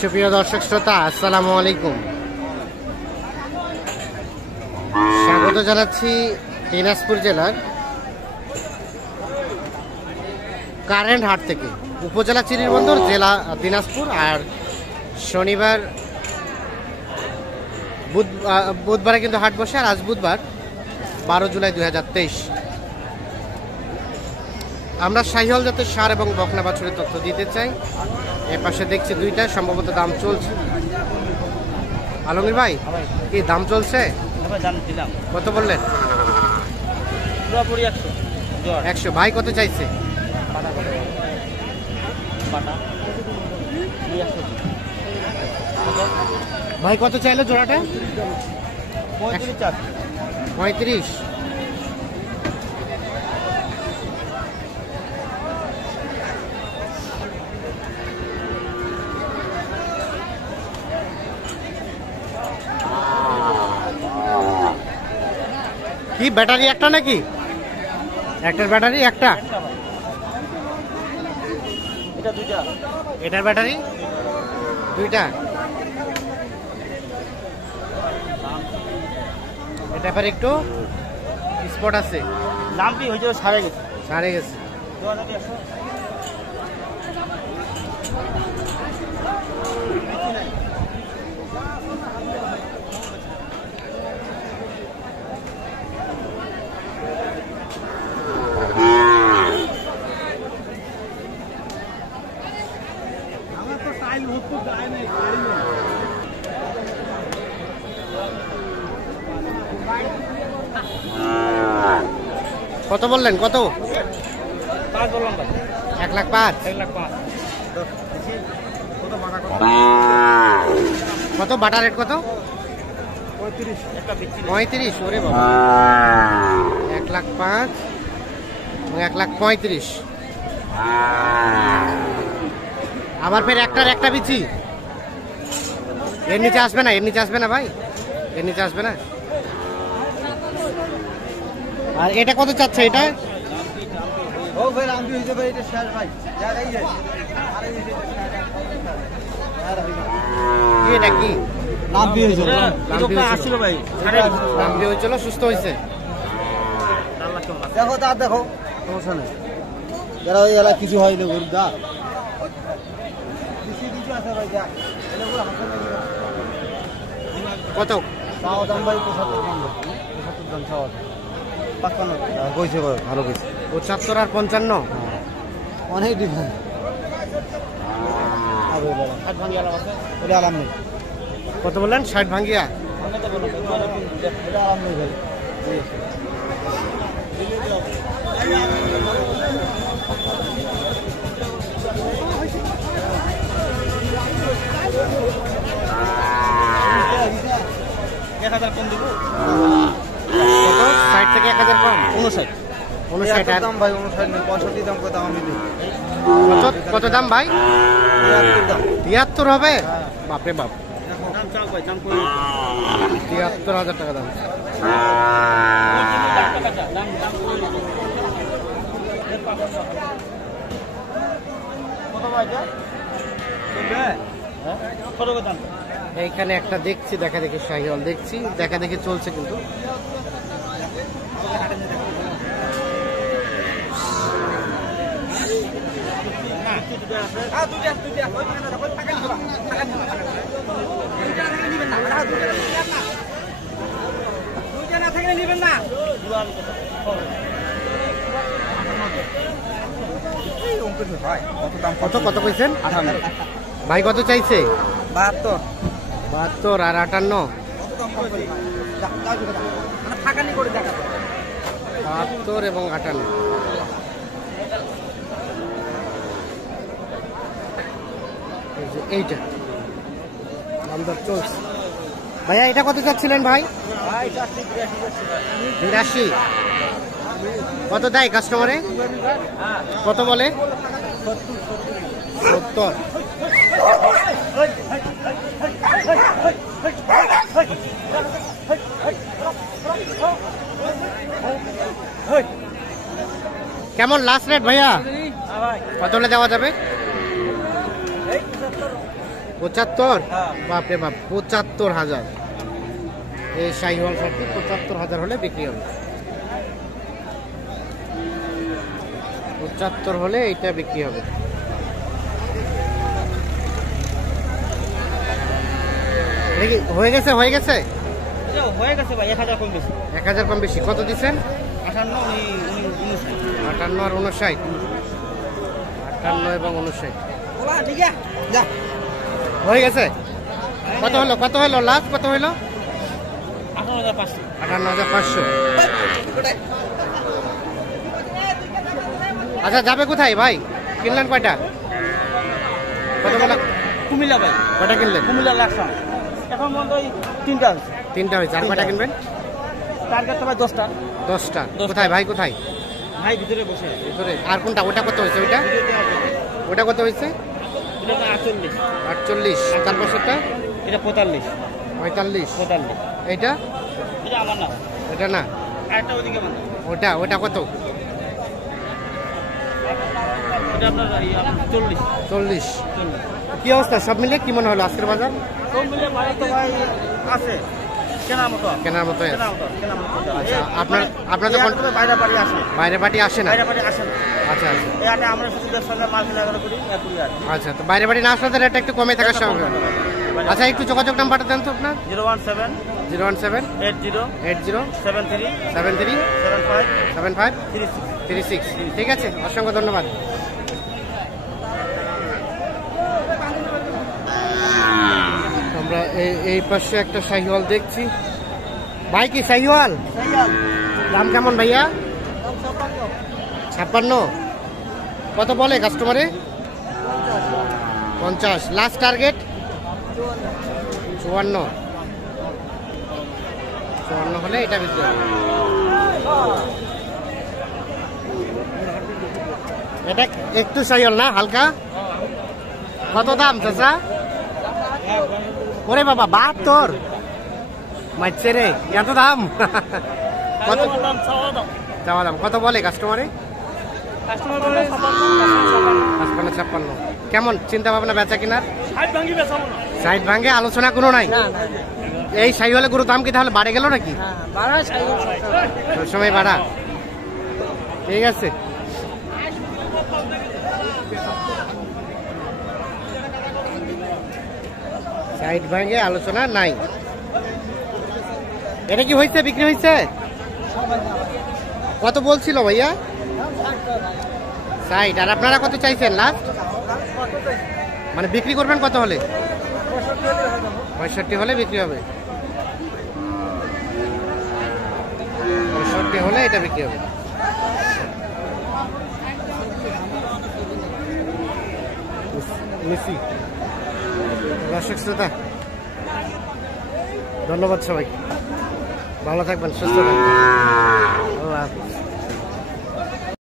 সুপ্রিয় দর্শক শ্রোতা, আসসালামু আলাইকুম। স্বাগত জানাচ্ছি দিনাজপুর জেলার কারেন্ট হাট থেকে, উপজেলা চিরিরবন্দর, জেলা দিনাজপুর। আর শনিবার বুধবারে কিন্তু হাট বসে। আর আজ বুধবার 12 জুলাই 2023। আমরা শাহিওয়াল জাতের ষাঁড় এবং বকনা বাছুরের তথ্য দিতে চাই। এর পাশে দেখছি দুইটা, সম্ভবত দাম চলছে। আলমগীর ভাই, কি দাম চলছে? কত বললেন? 100। ভাই কত চাইছে? ভাই কত চাইলো জোড়াটা? 35। কি ব্যাটারি একটা নাকি? একটার ব্যাটারি একটা, এটার ব্যাটারি দুইটা। এটা পর একটু স্পট আছে। নাম কি হয়েছে? সারে গেছে। কত বললেন? কত? 1,05,000। কত বাটা রেট? কত? 35। ওরে বাবা, 1,05,000 এবং 1,35,000। আবার ফের একটা বিচি। এর নিচে আসবে না, এর নিচে আসবে না ভাই, এর নিচে আসবে না। আর এটা কত চাচ্ছে? এটা এটা কি হয়েছিল? সুস্থ হয়েছে? দেখো তার, দেখো সমস্যা নেই। যারা ওই এলাকা কিছু হয়নি গরু দা কত চাওয়া দাম ভাই? 75 দাম চাওয়া। 55 কইছে, ভালো কইছে। 75 আর 55 অনেক ডিফারেন্স। কত বললেন? 60 ভাঙ্গিয়া। কম দিব। কত? 60 থেকে 1000 কম? 59 দাম ভাই। 59 65 দাম। কত আমি দিই? কত দাম ভাই? 73 হবে? বাপরে বাপ, 73,000 টাকা দাম। এইখানে একটা দেখছি, দেখা দেখি শাহিওয়াল দেখছি, দেখা দেখি চলছে কিন্তু। কত কত কইছেন? 58। ভাই কত চাইছে? 72 আর 58। 72 এবং 58। এইটা দাম দর চলছে। ভাইয়া এটা কত চাচ্ছিলেন ভাই? 82। কত দেয় কাস্টমারে? কত বলে? 70। কেমন লাস্ট রেট ভাইয়া? কত হলে দেওয়া যাবে? 75? হ্যাঁ। বাপরে বাপ, 75,000। এই শাহিওয়াল শার্টটি 75,000 হলে বিক্রি হবে। 75 হলে এইটা বিক্রি হবে। এটা কি হয়ে গেছে? হয়ে গেছে হয়ে গেছে ভাই, 1000 কম বেশি। 1000 কম বেশি। কত দিচ্ছেন? 58 58 আর 59। 58 এবং 59 ঠিক আছে যা। হয়ে গেছে। কত হলো? কত হলো লাস্ট? কত হলো? 58,500। 58,500। আচ্ছা, যাবে কোথায় ভাই? কিনলেন কয়টা? কত বলা? কুমিল্লা ভাই। কয়টা কিনলেন? কুমিল্লা লাকসাম। এখন মনে হয় 3টা আছে। 3টা হয়েছে। আর কয়টা কিনবেন? টার্গেট তো ভাই 10টা। 10টা। কোথায় ভাই? কোথায়? ভাই ভিতরে বসে আছে। ভিতরে। আর কোনটা? ওটা কত হয়েছে? ওইটা ওটা কত হয়েছে? এটা তো 48। 48। তারপর সেটা এটা 45। 45। এইটা? এটা আমার না। এটা না, আরেকটা ওদিকে আমার না। ওটা ওটা কত? এটা আপনার 40। 40। কি অবস্থা? সব মিলে কি মনে হলো আজকের বাজার? সব মিলে ভাই তো ভাই আছে কেনার মতো। কেনার মতো আছে। কেনার মতো। আচ্ছা, আপনার যখন বাইরে বাড়ি আসে। বাইরে বাড়ি আসে না? বাইরে বাড়ি আসে না। আচ্ছা আচ্ছা এই হাটে আমরা সুদের সঙ্গে মাল কেনাকাটা করি, করি আর আচ্ছা। তো বাইরে বাড়ি না আসলে রেটটা একটু কমে থাকার স্বাভাবিক। আচ্ছা, একটু যোগাযোগ নাম্বারটা দেন তো আপনার। 017 017 80 80 73 73 75 75 36। 36। ঠিক আছে, অসংখ্য ধন্যবাদ। আমরা এই পাশে একটা শাহিওয়াল দেখছি। ভাই কি শাহিওয়াল? দাম কেমন ভাইয়া? 56। কত বলে কাস্টমারে? 50। Last target 54। 54 হলে এটা বিক্রি হবে। এটা একটু শাহিওয়াল না, হালকা। কত দাম চাচা? ওরে বাবা, 72। মারছে রে, এত দাম? কত চাওয়া দাম? কত বলে কাস্টমারে? 56। কেমন চিন্তা ভাবনা বেচা কিনার? 60 ভাঙে, আলোচনা কোনো নাই। এই শাহিওয়ালে গরুর দাম কি তাহলে বাড়ে গেল নাকি? সবসময় বাড়া। ঠিক আছে। সাইড ভাঙে, আলোচনা নাই। এটা কি হয়েছে? বিক্রি হয়েছে? কত বলছিল ভাইয়া? 60। আর আপনারা কত চাইছেন লাস্ট? মানে বিক্রি করবেন কত হলে? 65 হলে বিক্রি হবে। 65 হলে এটা বিক্রি হবে। দর্শক শ্রোতা, ধন্যবাদ সবাই। ভালো থাকবেন, সুস্থ থাকবেন। আল্লাহ হাফিজ।